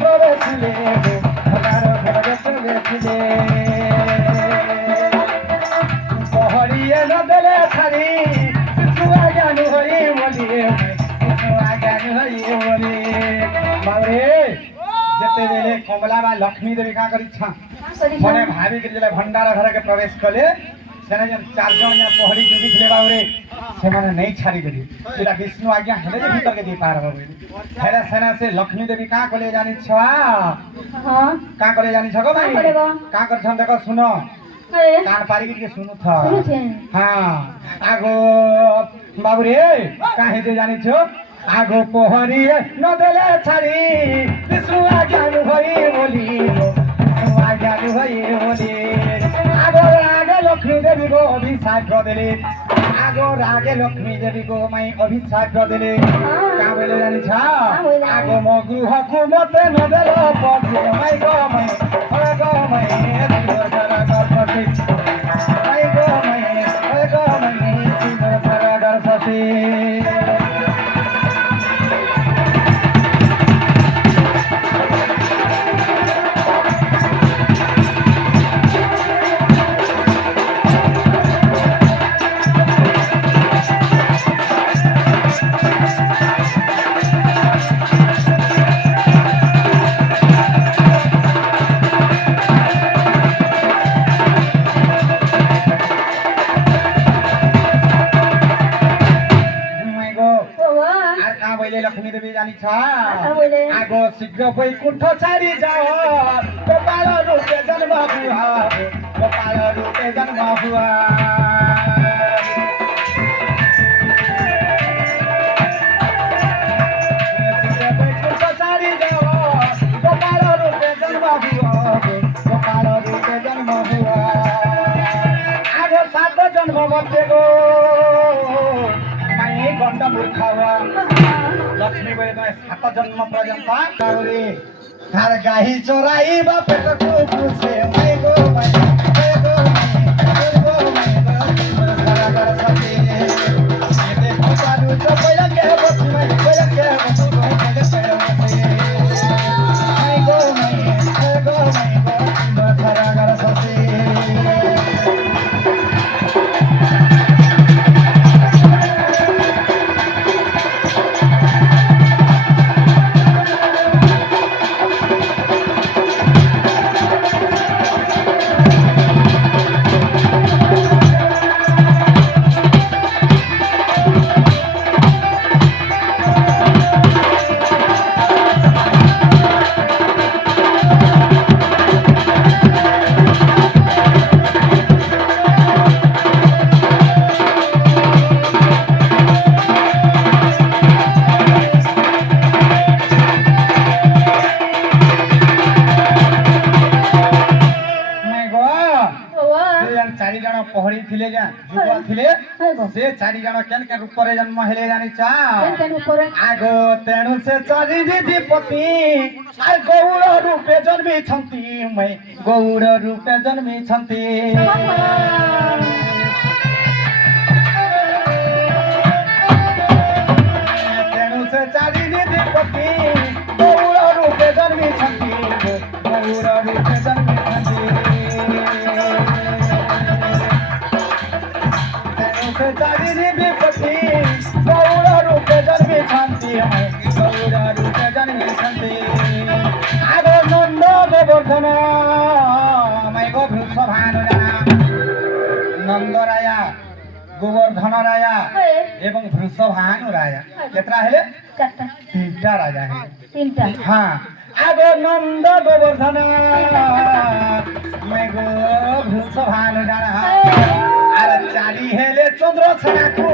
প্রবেশিলে ভগার ঘরে প্রবেশিলে পহরিয়ে নদেলে ছাড়ি ছুয়া জ্ঞানী হই বলি ছুয়া জ্ঞানী হই বলি বাবরে যেতেবেলে কমলা বা লক্ষ্মী দেবী কাঁ করিছা মনে ভাবি કે যেলে ভଣ୍ଡার ঘরে के प्रवेश कले सेने जन चार जन या पहड़ी जुबी थे बाबरे से माने नहीं छाड़ी देली एला विष्णु आज्ञा हेले जे भीतर के दी पार होबे हेले सेना से लक्ष्मी देवी का कले जानी छवा हां का कले जानी छगो भाई का कर छन देखो सुनो कान पारी के सुनु था हां आगो बाबरे काहे दे जानी छो आगो पोहरी न देले छाड़ी विष्णु आज्ञा होई बोली आज्ञा होई बोली आगो रागे लक्ष्मी देवी को अभिषेक कर देले आगो रागे लक्ष्मी देवी को मैं अभिषेक कर देले का बोले जानी छा आगो मो गृह को मते न देलो पछे मैं गो मैं सरा कर ससी मैं गो मैं सरा कर ससी लक्ष्मी देवी जानी छा आगो शीघ्र वैकुंठ छाड़ी जाओ गोपाल रूपे जन्म हुआ गोपाल रूपे जन्म हुआ वैकुंठ छाड़ी जाओ गोपाल रूपे जन्म हुआ गोपाल रूपे जन्म हुआ आगो 7 जन्म बचे गो मैं गंड मूर्खा हुआ लक्ष्मी बोले तुम्हें 7 जन्म पर्यंत हर गाही चोराई बाप को पूछे मैं गो मैं गो सारा कर सके ये देखो चालू तो पहले के बस मैं पहले के बस मैं गो सारा कर सके पहड़ी थिले जा जुवा थिले से 4 जण केन के रूप रे जन्म हेले जानी चा आगो तेणु से चारि दीपति आ गौड़ रूपे जन्मी छंती मैं गौड़ रूपे जन्मी छंती तेणु से 4 दीपति गौड़ रूपे जन्मी छंती गौड़ रूपे जन्मी छंती चारी विपत्ति गौड़ रूपे जन्मी छंती मैं गौड़ रूपे जन्मी छंती आगो नंद गोवर्धन मैं गो वृषभानु नंद राया गोवर्धन राया एवं वृषभानु राया केतरा हेले 3टा राजा है 3टा हां आगो नंद गोवर्धन मैं गो वृषभानु अरे चाली हेले चंद्र छड़ा को